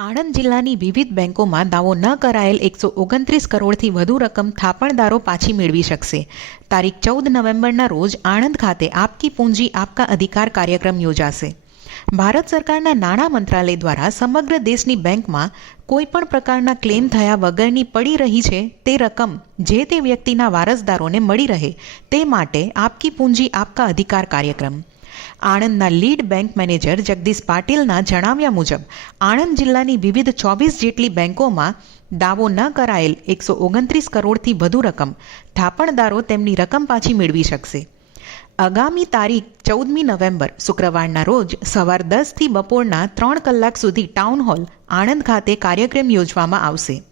આણંદ જિલ્લાની વિવિધ બેંકોમાં દાવો ન કરાયેલ એકસો ઓગણત્રીસ કરોડથી વધુ રકમ થાપણદારો પાછી મેળવી શકશે. તારીખ ચૌદ નવેમ્બરના રોજ આણંદ ખાતે આપકી પૂંજી, આપકા અધિકાર કાર્યક્રમ યોજાશે. ભારત સરકારના નાણાં મંત્રાલય દ્વારા સમગ્ર દેશની બેંકમાં કોઈપણ પ્રકારના ક્લેમ થયા વગરની પડી રહી છે તે રકમ જે તે વ્યક્તિના વારસદારોને મળી રહે તે માટે આપકી પૂંજી, આપકા અધિકાર કાર્યક્રમ. આણંદના લીડ બેંક મેનેજર જગદીશ પાટીલના જણાવ્યા મુજબ, આણંદ જિલ્લાની વિવિધ ચોવીસ જેટલી બેંકોમાં દાવો ન કરાયેલ એકસો ઓગણત્રીસ કરોડથી વધુ રકમ થાપણદારો તેમની રકમ પાછી મેળવી શકશે. આગામી તારીખ ચૌદમી નવેમ્બર, શુક્રવારના રોજ સવાર દસથી બપોરના ત્રણ કલાક સુધી ટાઉન હોલ આણંદ ખાતે કાર્યક્રમ યોજવામાં આવશે.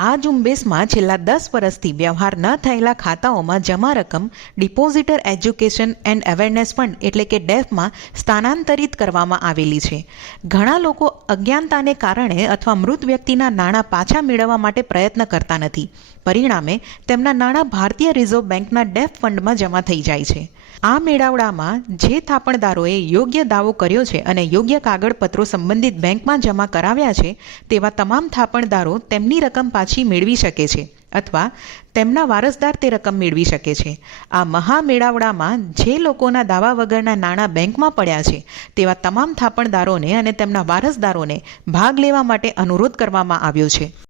આ ઝુંબેશમાં છેલ્લા દસ વર્ષથી વ્યવહાર ન થયેલા ખાતાઓમાં જમા રકમ depositor education and awareness fund એટલે કે ડેફમાં સ્થાનાંતરિત કરવામાં આવેલી છે. ઘણા લોકો અજ્ઞાનતાને કારણે અથવા મૃત વ્યક્તિના નાણાં પાછા મેળવવા માટે પ્રયત્ન કરતા નથી. પરિણામે તેમના નાણાં ભારતીય રિઝર્વ બેંકના ડેફ ફંડમાં જમા થઈ જાય છે. આ મેળાવડામાં જે થાપણદારોએ યોગ્ય દાવો કર્યો છે અને યોગ્ય કાગળપત્રો સંબંધિત બેંકમાં જમા કરાવ્યા છે, તેવા તમામ થાપણદારો તેમની રકમ પાછી મેળવી શકે છે અથવા તેમના વારસદાર તે રકમ મેળવી શકે છે. આ મહામેળાવડામાં જે લોકોના દાવા વગરના નાણાં બેંકમાં પડ્યા છે, તેવા તમામ થાપણદારોને અને તેમના વારસદારોને ભાગ લેવા માટે અનુરોધ કરવામાં આવ્યો છે.